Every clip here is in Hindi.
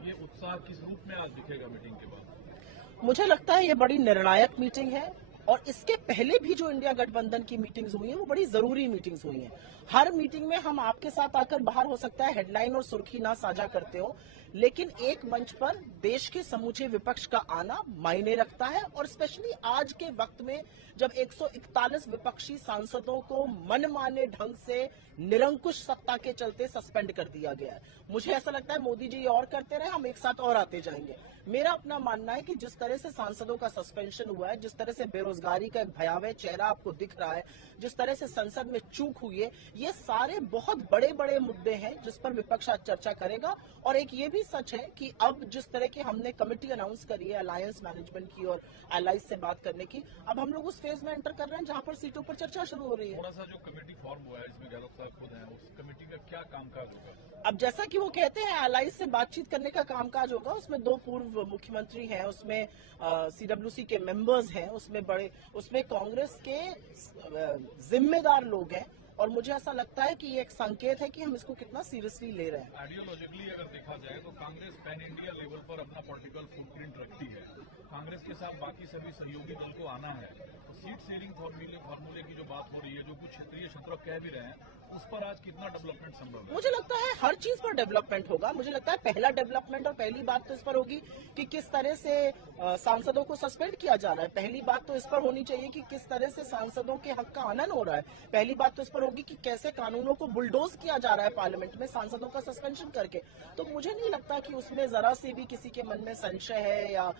ये उत्साह किस रूप में आज दिखेगा मीटिंग के बाद? मुझे लगता है ये बड़ी निर्णायक मीटिंग है और इसके पहले भी जो इंडिया गठबंधन की मीटिंग्स हुई हैं वो बड़ी जरूरी मीटिंग्स हुई हैं। हर मीटिंग में हम आपके साथ आकर बाहर हो सकता है हेडलाइन और सुर्खी ना साझा करते हो, लेकिन एक मंच पर देश के समूचे विपक्ष का आना मायने रखता है और स्पेशली आज के वक्त में जब 141 विपक्षी सांसदों को मनमाने ढंग से निरंकुश सत्ता के चलते सस्पेंड कर दिया गया है। मुझे ऐसा लगता है मोदी जी ये और करते रहे, हम एक साथ और आते जाएंगे। मेरा अपना मानना है कि जिस तरह से सांसदों का सस्पेंशन हुआ है, जिस तरह से बेरोजगारी का एक भयावह चेहरा आपको दिख रहा है, जिस तरह से संसद में चूक हुई है, ये सारे बहुत बड़े बड़े मुद्दे हैं जिस पर विपक्ष आज चर्चा करेगा। और एक ये भी सच है कि अब जिस तरह की हमने कमेटी अनाउंस करी है अलायंस मैनेजमेंट की और एलाइज से बात करने की, अब हम लोग उस फेज में एंटर कर रहे हैं जहां पर सीटों पर चर्चा शुरू हो रही है। थोड़ा सा जो कमेटी फॉर्म हुआ है इसमें गहलोत साहब खुद हैं, उस कमेटी का क्या कामकाज होगा? अब जैसा कि वो कहते हैं एलाइज से बातचीत करने का कामकाज होगा, उसमें 2 पूर्व मुख्यमंत्री हैं, उसमें सीडब्ल्यूसी के मेंबर्स हैं, उसमें कांग्रेस के जिम्मेदार लोग हैं और मुझे ऐसा लगता है कि ये एक संकेत है कि हम इसको कितना सीरियसली ले रहे हैं। आइडियोलॉजिकली अगर देखा जाए तो कांग्रेस पैन इंडिया लेवल पर अपना पॉलिटिकल फुटप्रिंट रखती है। कांग्रेस के साथ बाकी सभी सहयोगी दल को आना है, तो सीट शेयरिंग फॉर्मूले की जो बात हो रही है, जो कुछ क्षेत्रीय क्षेत्र कह भी रहे हैं, उस पर आज कितना डेवलपमेंट संभव है? मुझे लगता है हर चीज पर डेवलपमेंट होगा। मुझे लगता है पहला डेवलपमेंट और पहली बात तो इस पर होगी कि किस तरह से सांसदों को सस्पेंड किया जा रहा है। पहली बात तो इस पर होनी चाहिए कि किस तरह से सांसदों के हक का हनन हो रहा है। पहली बात तो इस पर होगी कि कैसे कानूनों को बुलडोज किया जा रहा है पार्लियामेंट में सांसदों का सस्पेंशन करके। तो मुझे नहीं लगता कि उसमें जरा सी भी किसी के मन में संशय है या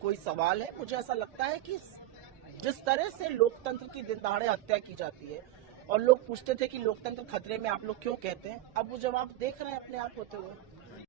कोई सवाल है। मुझे ऐसा लगता है कि जिस तरह से लोकतंत्र की दिन दहाड़े हत्या की जाती है और लोग पूछते थे कि लोकतंत्र खतरे में, आप लोग क्यों कहते हैं, अब वो जवाब देख रहे हैं अपने आप होते हुए।